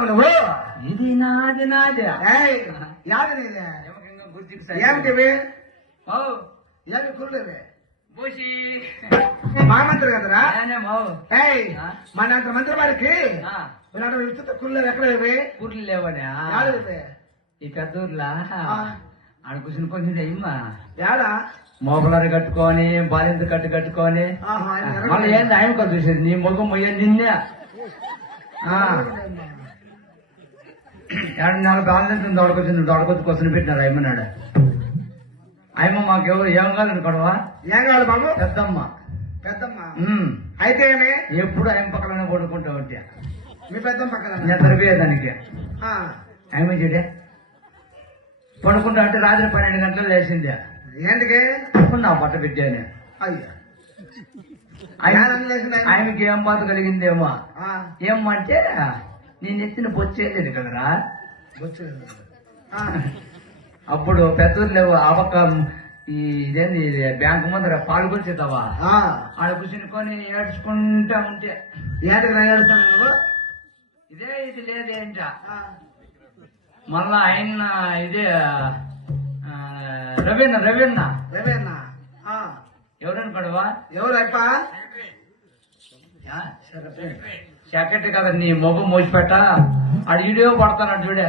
బాబు నువ్వు ఇది నాది నాది యాది ఏమిటివి ఏమి కుర్లేవి బోసి మా మంత్రి కదరా మావు మనంత మంత్రి వారికి విచిత్ర కుర్లేవి ఎక్కడ ఇవి ఊర్లు లేవనే ఈ పెద్ద ఊర్లా ఆడ కూర్చుని కొంచెం అయ్యమ్మా ఏడా మోకలారు కట్టుకొని బాలింత కట్టుకొని మళ్ళీ ఏంది ఆయన కదా చూసేది నీ ముఖం మొయ్య నిన్నే ఏడు నాలుగు బాలింత దొడకొచ్చింది దొడకొచ్చి క్వశ్చన్ పెట్టినారు అయ్యమన్నాడు అయ్యమ్మ మాకెవరు ఏం కాదు కడవా ఏం కాదు బాబు పెద్దమ్మ అయితే ఏమి ఎప్పుడు ఆయన పక్కన పడుకుంటా ఉంటే మీ పెద్దమ్మ పక్కన నిద్రపోయేదానికి అయ్యమ్మ చెడే పడుకుంటా అంటే రాత్రి 12 గంటలు లేచిందే ఎందుకే నా బట్ట పెట్టాను అయ్యా ఆయనకి ఏం బాధ కలిగిందేమో ఏమంటే నేను ఎత్తిన బొచ్చేది కదరా అప్పుడు పెద్దలు లేవు అవక ఇదేంది బ్యాంకు ముందర పాల్గొచ్చేద్దావా ఆడ కూర్చుని ఏడ్చుకుంటా ఉంటే ఏటకి నా ఏడుస్తాను నువ్వు ఇదే ఇది లేదేంట మళ్ళా ఆయన ఇదే రవీణ ఎవరని కడవా ఎవరు అప్ప సెక్రటరీ కదా నీ మొగం మోసిపెట్ట ఆడు వీడియో పడతాను చూడే